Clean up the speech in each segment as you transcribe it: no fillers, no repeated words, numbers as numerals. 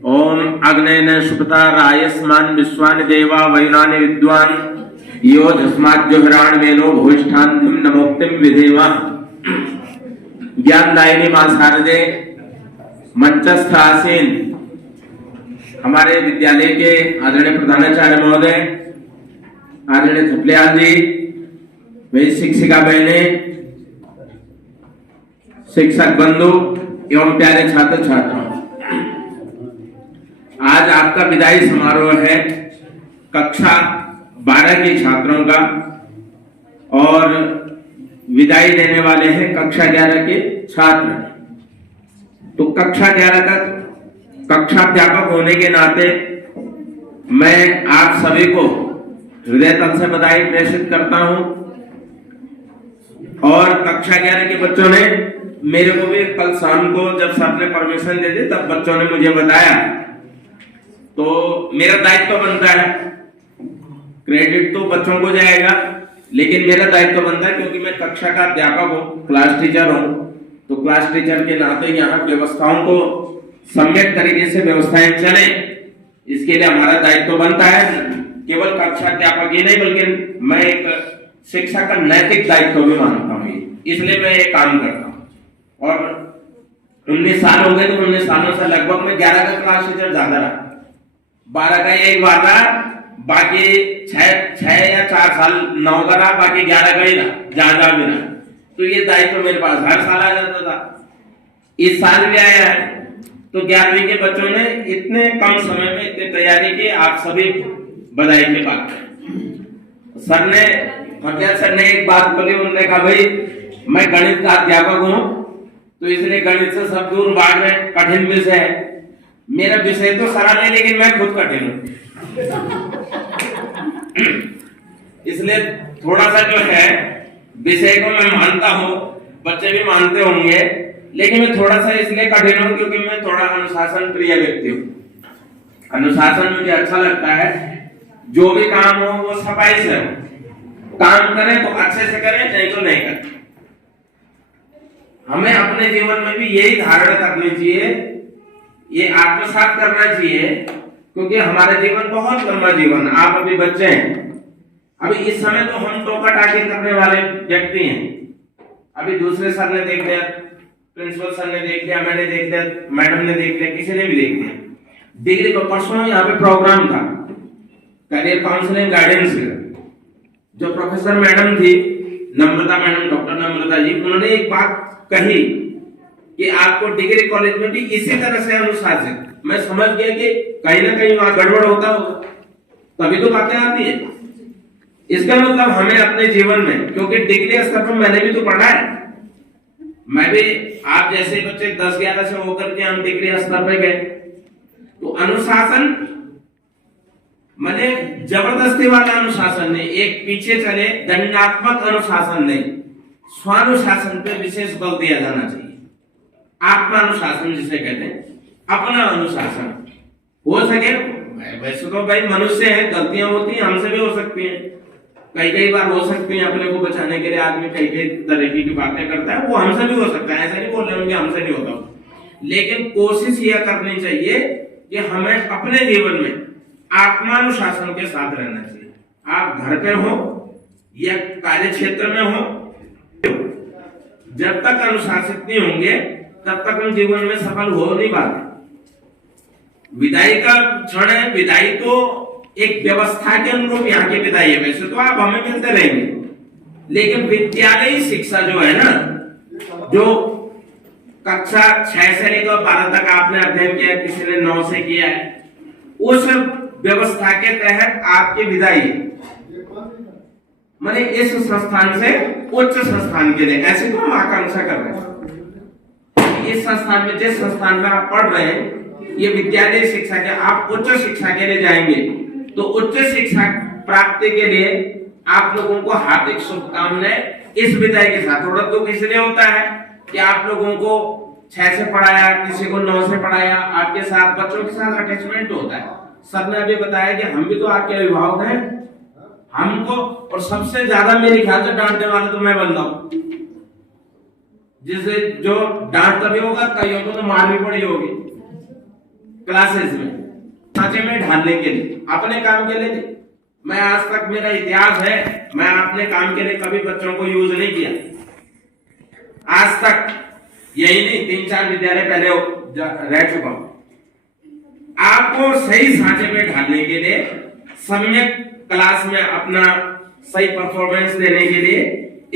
ओम अग्नेन सुपता रायस्मान विश्वानि देवा वैनानि विद्वान यो धस्माज्जुहराण मेनो भूष्ठान्तिम नमोक्तिम विधेवा। ज्ञानदायिनी मां शारदे मंचस्थ आसीन हमारे विद्यालय के आदरणीय प्रधानाचार्य महोदय, आदरणीय थपलियाल जी, मेरी शिक्षिका बहने, शिक्षक बंधु एवं प्यारे छात्र छात्राओं, आज आपका विदाई समारोह है कक्षा 12 के छात्रों का और विदाई देने वाले हैं कक्षा 11 के छात्र। तो कक्षा 11 का कक्षाध्यापक होने के नाते मैं आप सभी को हृदय तल से बधाई प्रेषित करता हूं। और कक्षा 11 के बच्चों ने मेरे को भी कल शाम को जब सर ने परमिशन दे दी तब बच्चों ने मुझे बताया, तो मेरा दायित्व बनता है, क्रेडिट तो बच्चों को जाएगा लेकिन मेरा दायित्व बनता है क्योंकि मैं कक्षा का अध्यापक हूँ, क्लास टीचर हूँ। तो क्लास टीचर के नाते यहाँ व्यवस्थाओं को सम्यक तरीके से व्यवस्थाएं चले, इसके लिए हमारा दायित्व बनता है। केवल कक्षा अध्यापक ही नहीं बल्कि मैं एक शिक्षा का नैतिक दायित्व भी मानता हूँ, इसलिए मैं ये काम करता हूँ। और 19 साल हो गए, तो 19 सालों से लगभग मैं 11 का क्लास टीचर ज्यादा रहा, 12 का एक बार रहा, बाकी 6 या 4 साल 9 का रहा, बाकी 11 का ही रहा, ज्यादा भी रहा। तो ये दायित्व मेरे पास हर साल आ जाता था, इस साल भी आया है। तो 11वीं के बच्चों ने इतने कम समय में इतनी तैयारी की, आप सभी बधाई के बात है। सर ने फतेह सर ने एक बात बोली, उन्होंने कहा भाई मैं गणित का अध्यापक हूँ तो इसलिए गणित से सब दूर भाग में कठिन विषय है। मेरा विषय तो सरल है लेकिन मैं खुद कठिन हूँ। इसलिए थोड़ा सा जो है विषय को मैं मानता हूँ, बच्चे भी मानते होंगे, लेकिन मैं थोड़ा सा इसलिए कठिन हूँ क्योंकि मैं थोड़ा अनुशासन प्रिय व्यक्ति हूँ। अनुशासन मुझे अच्छा लगता है, जो भी काम हो वो सफाई से हो, काम करें तो अच्छे से करें, नहीं तो नहीं करें। हमें अपने जीवन में भी यही धारणा करनी चाहिए, ये आत्मसात करना चाहिए, क्योंकि हमारा जीवन बहुत लंबा जीवन। आप अभी बच्चे हैं, अभी इस समय तो हम टोका टाकी करने वाले व्यक्ति हैं। अभी दूसरे सर ने देख लिया, प्रिंसिपल सर ने देख लिया, मैंने देख लिया, मैडम ने देख लिया, किसी ने भी देख लिया। डिग्री का परसों यहाँ पे प्रोग्राम था करियर काउंसलिंग गाइडेंस का, जो प्रोफेसर मैडम थी नम्रता मैडम, डॉक्टर नम्रता जी, उन्होंने एक बात कही कि आपको डिग्री कॉलेज में भी इसी तरह से अनुशासित। मैं समझ गया कि कहीं ना कहीं वहां गड़बड़ होता होगा, तभी तो बातें आती है। इसका मतलब हमें अपने जीवन में, क्योंकि डिग्री स्तर पर मैंने भी तो पढ़ा है, मैं भी आप जैसे बच्चे 10-11 से होकर के हम डिग्री स्तर पर गए। तो अनुशासन माने जबरदस्ती वाला अनुशासन नहीं, एक पीछे चले दंडात्मक अनुशासन नहीं, स्वानुशासन पे विशेष बल दिया जाना चाहिए। आत्मानुशासन जिसे कहते हैं, अपना अनुशासन हो सके। वैसे तो भाई मनुष्य है, गलतियां होती हैं, हमसे भी हो सकती हैं, कई बार हो सकती हैं। अपने को बचाने के लिए आदमी कई तरीके की बातें करता है, वो हमसे भी हो सकता है, ऐसा नहीं बोल रहे होंगे हमसे नहीं होता। लेकिन कोशिश यह करनी चाहिए कि हमें अपने जीवन में आत्मानुशासन के साथ रहना चाहिए। आप घर पे हो या कार्य क्षेत्र में हो, जब तक अनुशासित नहीं होंगे तब तक हम जीवन में सफल हो नहीं पाते। विदाई का क्षण है, विदाई तो एक व्यवस्था के अनुरूप यहाँ की विदाई है। वैसे तो आप हमें मिलते रहेंगे, लेकिन विद्यालयी शिक्षा जो है ना, जो कक्षा 6 से लेकर 12 तक आपने अध्ययन किया, किसी ने 9 से किया है, उस व्यवस्था के तहत आपकी विदाई माने इस संस्थान से उच्च संस्थान के लिए, ऐसे तो हम आकांक्षा कर रहे हैं। इस संस्थान में, जिस संस्थान में आप पढ़ रहे हैं, ये विद्यालय शिक्षा के, आप उच्च शिक्षा के लिए जाएंगे, तो उच्च शिक्षा प्राप्ति के लिए आप लोगों को हार्दिक शुभकामनाएं इस विदाई के साथ। थोड़ा दुख इसलिए होता है कि आप लोगों को 6 से पढ़ाया, किसी को 9 से पढ़ाया, आपके साथ बच्चों के साथ अटैचमेंट होता है। सर ने अभी बताया कि हम भी तो आपके अभिभावक हैं, हमको और सबसे ज्यादा मेरे ख्याल से डांटने वाला तो मैं बनता हूं, जिसे जो डांट तभी होगा, कईयों को तो मार भी पड़ी होगी, क्लासेस में ढांचे में ढालने के लिए, अपने काम के लिए नहीं। मैं आज तक, मेरा इतिहास है, मैं अपने काम के लिए कभी बच्चों को यूज नहीं किया आज तक। यही नहीं, 3-4 विद्यालय पहले रह चुका हूं। आपको सही ढांचे में ढालने के लिए, सम्यक क्लास में अपना सही परफॉर्मेंस देने के लिए,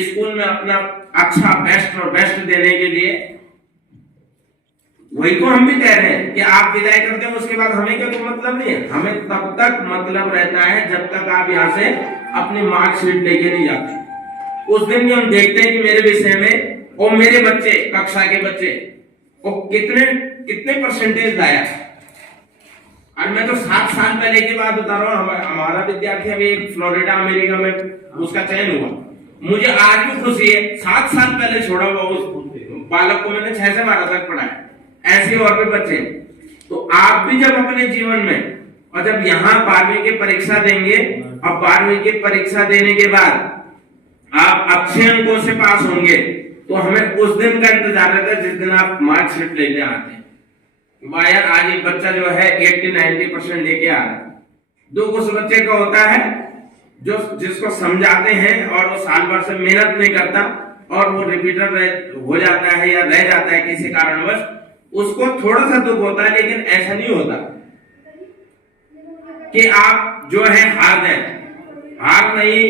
स्कूल में अपना अच्छा बेस्ट देने के लिए, वही तो हम भी कह रहे हैं कि आप विदाई करते हैं उसके बाद हमें क्या कोई मतलब नहीं है। हमें तब तक मतलब रहता है जब तक आप यहाँ से अपनी मार्कशीट लेके नहीं जाते। उस दिन भी हम देखते हैं कि मेरे विषय में और मेरे बच्चे, कक्षा के बच्चे वो कितने परसेंटेज लाया। और मैं तो 7 साल पहले की बात बता रहा हूँ। हमारा विद्यार्थी अभी फ्लोरिडा अमेरिका में उसका चयन हुआ। मुझे आज भी खुशी है, 7 साल पहले छोड़ा हुआ उस बालक को मैंने 6 से 12 तक पढ़ाया। ऐसे और भी बच्चे। तो आप भी जब अपने जीवन में, और जब यहाँ 12वीं की परीक्षा देंगे, अब 12वीं की परीक्षा देने के बाद आप अच्छे अंकों से पास होंगे, तो हमें उस दिन का इंतजार रहता है जिस दिन आप मार्कशीट लेके आते हैं। यार आज एक बच्चा जो है 80-90% लेके आ रहा है। दो कुछ बच्चे का होता है जो जिसको समझाते हैं और वो साल भर से मेहनत नहीं करता और वो रिपीटर हो जाता है या रह जाता है किसी कारणवश, उसको थोड़ा सा दुख होता है। लेकिन ऐसा नहीं होता कि आप जो है हार जाए। हार नहीं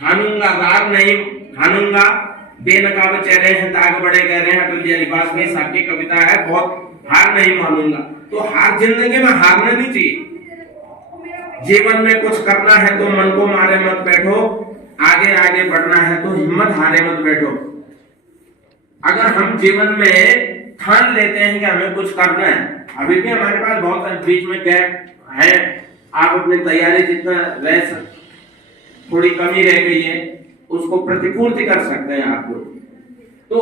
ठानूंगा, हार नहीं ठानूंगा, बेनकाब चेहरे हैं ताक बड़े कह रहे हैं अटल बिहारी वाजपेयी साहब की कविता है, बहुत हार नहीं मानूंगा। तो हार, जिंदगी में हारना नहीं चाहिए। जीवन में कुछ करना है तो मन को मारे मत बैठो, आगे आगे बढ़ना है तो हिम्मत हारे मत बैठो। अगर हम जीवन में ठान लेते हैं कि हमें कुछ करना है, अभी भी हमारे पास बहुत बीच में गैप है, आप अपनी तैयारी जितना रह सकते, थोड़ी कमी रह गई है, उसको प्रतिपूर्ति कर सकते हैं आप लोग। तो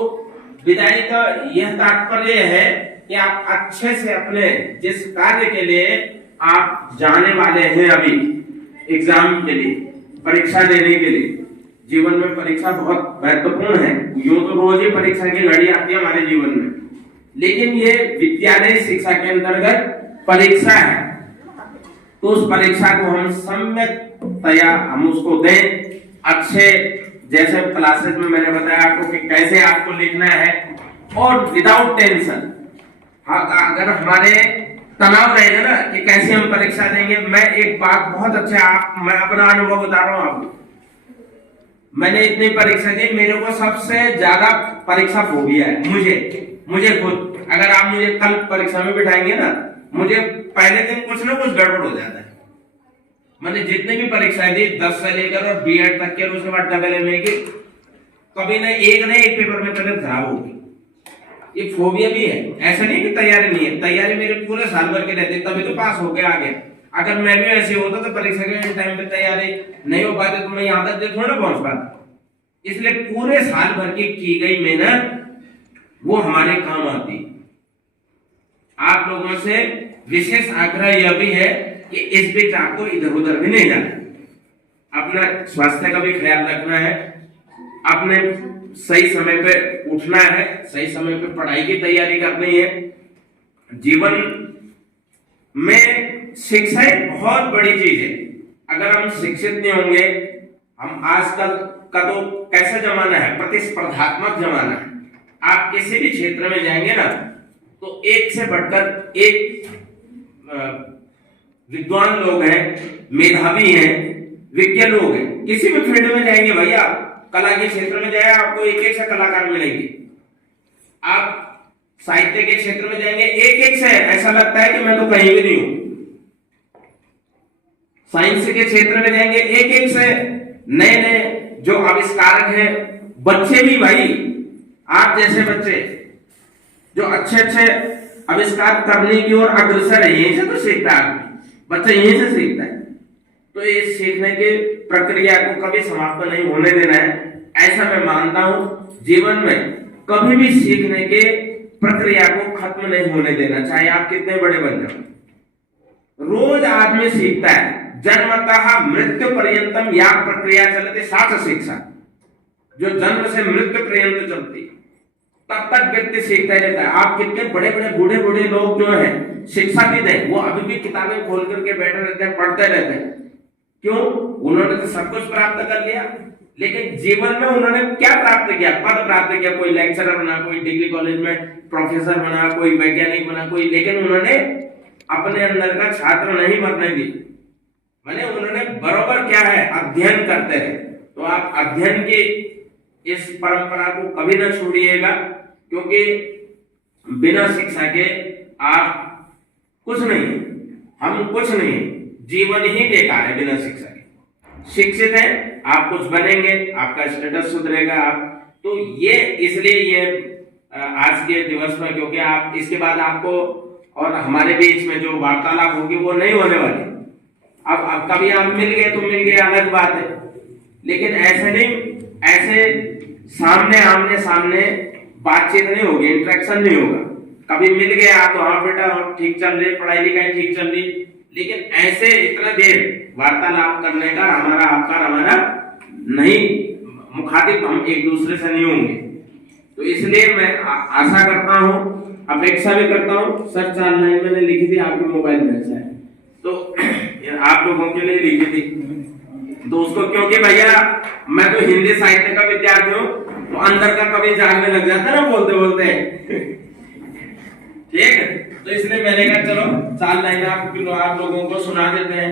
विदाई का यह तात्पर्य है कि आप अच्छे से अपने जिस कार्य के लिए आप जाने वाले हैं, अभी एग्जाम के लिए, परीक्षा देने के लिए, जीवन में परीक्षा बहुत महत्वपूर्ण है। यूं तो रोज ही परीक्षा की लड़ी आती है हमारे जीवन में, लेकिन ये विद्यालय शिक्षा के अंतर्गत परीक्षा है। तो उस परीक्षा को हम सम्यक हम उसको दें अच्छे, जैसे क्लासेस में मैंने बताया आपको कि कैसे आपको लिखना है और विदाउट टेंशन। अगर हमारे तनाव रहेगा ना कि कैसे हम परीक्षा देंगे। मैं एक बात बहुत अच्छा, मैं अपना अनुभव बता रहा हूँ आपको। मैंने इतनी परीक्षा दी, मेरे को सबसे ज्यादा परीक्षा फोबिया है मुझे खुद। अगर आप मुझे कल परीक्षा में बिठाएंगे ना, मुझे पहले दिन कुछ ना कुछ गड़बड़ हो जाता है। मैंने जितने भी परीक्षाएं दी 10 से लेकर और बीएड तक के, उसके बाद डबल एमए की, कभी ना एक पेपर में तबियत खराब होगी। ये फोबिया भी है, ऐसा नहीं कि तैयारी नहीं है। तैयारी मेरे पूरे साल भर की रहती, तभी तो पास हो गया आगे। अगर मैं भी ऐसे होता तो परीक्षा के टाइम पे तैयारी नहीं हो पाती तो मैं यहाँ तक थोड़ा पहुंच पाता। इसलिए पूरे साल भर की गई मेहनत वो हमारे काम आती। आप लोगों से विशेष आग्रह यह भी है कि इस बीच आपको इधर उधर भी नहीं जाना, अपना स्वास्थ्य का भी ख्याल रखना है, अपने सही समय पे उठना है, सही समय पे पढ़ाई की तैयारी करनी है। जीवन में शिक्षा एक बहुत बड़ी चीज है। अगर हम शिक्षित नहीं होंगे, हम आजकल का तो कैसा जमाना है, प्रतिस्पर्धात्मक जमाना है। आप किसी भी क्षेत्र में जाएंगे ना तो एक से बढ़कर एक विद्वान लोग हैं, मेधावी हैं, विज्ञ लोग हैं। किसी भी फील्ड में जाएंगे भैया, कला के क्षेत्र में जाए आपको एक से कलाकार मिलेंगे। आप साहित्य के क्षेत्र में जाएंगे, एक से ऐसा लगता है कि मैं तो कहीं भी नहीं हूं। साइंस के क्षेत्र में जाएंगे, एक से नए जो आविष्कारक हैं, बच्चे भी भाई, आप जैसे बच्चे जो अच्छे आविष्कार करने की ओर अग्रसर है, यहीं से तो सीखता है बच्चा, यहीं से सीखता है। तो ये सीखने की प्रक्रिया को कभी समाप्त नहीं होने देना है, ऐसा मैं मानता हूं। जीवन में कभी भी सीखने के प्रक्रिया को खत्म नहीं होने देना, चाहे आप कितने बड़े बन जाओ। रोज आदमी सीखता है, जन्मतः मृत्यु पर्यंतम या प्रक्रिया चलते साथ शिक्षा। जो जन्म से मृत्यु पर्यंत चलती, तब तक व्यक्ति सीखता रहता है। आप कितने बड़े बड़े बूढ़े लोग जो हैं शिक्षा भी दें, वो अभी भी किताबें खोल करके बैठे रहते हैं, पढ़ते रहते हैं। क्यों? उन्होंने तो सब कुछ प्राप्त कर लिया, लेकिन जीवन में उन्होंने क्या प्राप्त किया? पद प्राप्त किया, कोई लेक्चरर बना, कोई डिग्री कॉलेज में प्रोफेसर बना, कोई वैज्ञानिक बना, कोई, लेकिन उन्होंने अपने अंदर का छात्र नहीं बनने दी। माने उन्होंने बराबर क्या है, अध्ययन करते रहे। तो आप अध्ययन की इस परंपरा को कभी ना छोड़िएगा, क्योंकि बिना शिक्षा के आप कुछ नहीं, हम कुछ नहीं, जीवन ही बेकार है बिना शिक्षा के। शिक्षित है, आप कुछ बनेंगे, आपका स्टेटस सुधरेगा। आप तो ये इसलिए ये आज के दिवस में, क्योंकि आप इसके बाद आपको और हमारे बीच में जो वार्तालाप होगी वो नहीं होने वाली। अब कभी आप मिल गए तो मिल गए, अलग बात है, लेकिन ऐसे नहीं, ऐसे सामने आमने सामने बातचीत नहीं होगी, इंटरेक्शन नहीं होगा। कभी मिल गए आप तो हाँ बेटा ठीक चल रही, पढ़ाई लिखाई ठीक चल रही, लेकिन ऐसे इतना देर वार्तालाप करने का हमारा नहीं, मुखातिब हम एक दूसरे से नहीं होंगे। तो इसलिए मैं आशा करता हूँ, अपेक्षा भी करता हूँ। सर 4 लाइन मैंने लिखी थी, आपके मोबाइल में है तो आप लोगों के लिए लिखी थी, तो उसको, क्योंकि भैया मैं तो हिंदी साहित्य का विद्यार्थी हूँ, तो अंदर का कभी जागने लग जाता है ना बोलते बोलते ठीक है, तो इसलिए मैंने कहा चलो 4 लाइन आप लोगों को सुना देते हैं।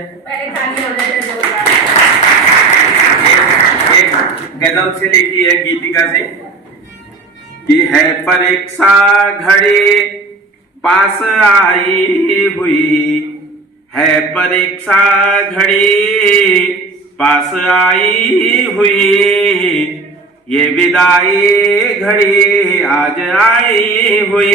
एक गजल से लिखी है, गीतिका से, कि है परीक्षा घड़ी पास आई हुई, है परीक्षा घड़ी पास आई हुई, ये विदाई घड़ी आज आई हुई,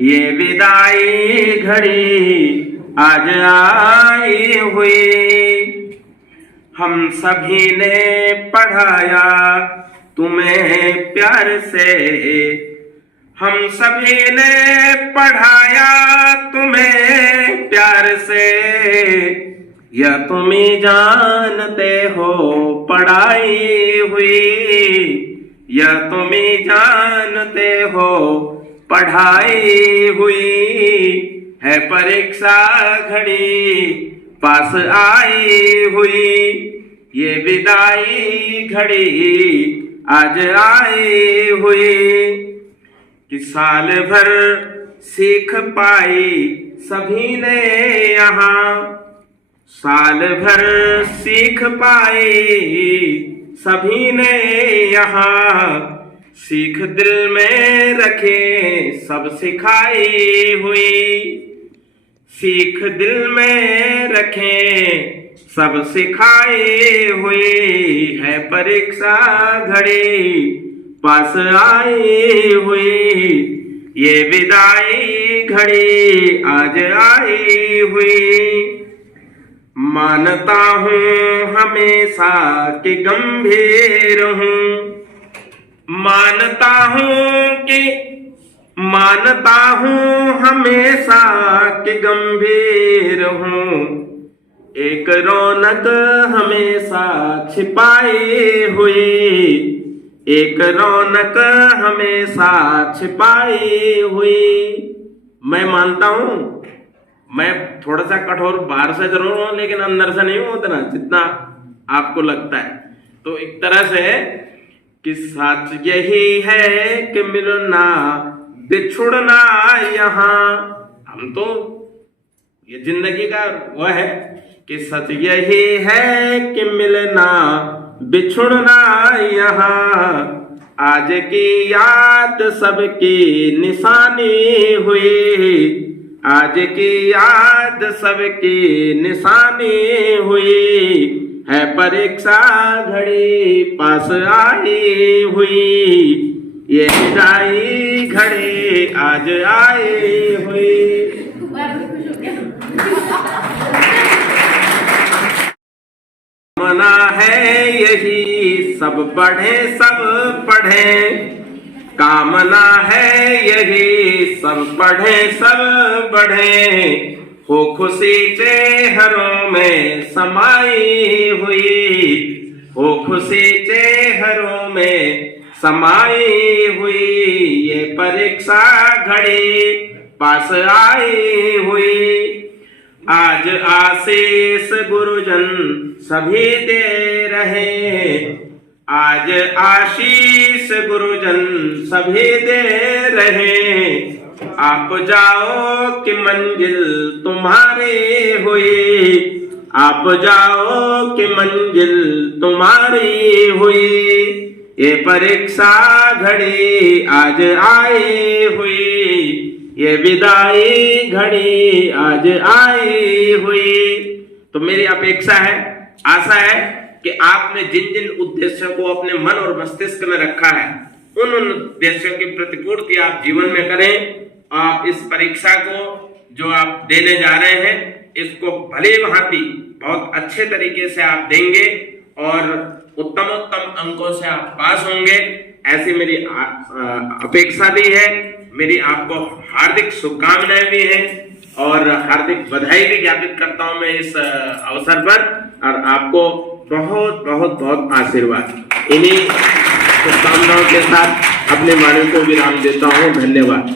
ये विदाई घड़ी आज आई हुई। हम सभी ने पढ़ाया तुम्हें प्यार से, हम सभी ने पढ़ाया तुम्हें प्यार से, या तुम ही जानते हो पढ़ाई हुई, या तुम ही जानते हो पढ़ाई हुई, है परीक्षा घड़ी पास आई हुई, ये विदाई घड़ी आज आई हुई। कि साल भर सीख पाई सभी ने यहाँ, साल भर सीख पाई सभी ने यहाँ, सीख दिल में रखे सब सिखाई हुई, सीख दिल में रखे सब सिखाई हुई, है परीक्षा घड़ी पास आई हुई, ये विदाई घड़ी आज आई हुई। मानता हूँ हमेशा कि गंभीर हूँ, मानता हूँ हमेशा कि गंभीर हूँ, एक रौनक हमेशा छिपाई हुई, एक रौनक हमेशा छिपाई हुई। मैं मानता हूँ मैं थोड़ा सा कठोर बाहर से जरूर हूँ, लेकिन अंदर से नहीं हूँ उतना जितना आपको लगता है। तो एक तरह से कि सच यही है कि मिलना बिछुड़ना यहाँ, हम तो ये जिंदगी का वह है कि सच यही है कि मिलना बिछुड़ना यहाँ, आज की याद सबकी निशानी हुई, आज की याद सबकी निशानी हुई, है परीक्षा घड़ी पास आई हुई, ये विदाई घड़ी आज आई हुई। कामना है यही सब पढ़े, कामना है यही सब बढ़े, हो खुशी चेहरों में समाई हुई, हो खुशी चेहरों में समाई हुई, ये परीक्षा घड़ी पास आए हुए। आज आशीष गुरुजन सभी दे रहे, आज आशीष गुरुजन सभी दे रहे। आप जाओ कि मंजिल तुम्हारी हुई, आप जाओ कि मंजिल तुम्हारी हुई। ये परीक्षा घड़ी आज आई हुई, ये विदाई घड़ी आज आई हुई। तो मेरी अपेक्षा है, आशा है कि आपने जिन जिन उद्देश्यों को अपने मन और मस्तिष्क में रखा है, उन उद्देश्यों की प्रतिपूर्ति आप जीवन में करें। आप इस परीक्षा को जो आप देने जा रहे हैं, इसको भली भांति बहुत अच्छे तरीके से आप देंगे और उत्तम अंकों से आप पास होंगे, ऐसी मेरी अपेक्षा भी है। मेरी आपको हार्दिक शुभकामनाएं भी हैं और हार्दिक बधाई भी ज्ञापित करता हूं मैं इस अवसर पर, और आपको बहुत बहुत बहुत आशीर्वाद। इन्हीं शुभकामनाओं के साथ अपने वाणी को विराम देता हूं। धन्यवाद।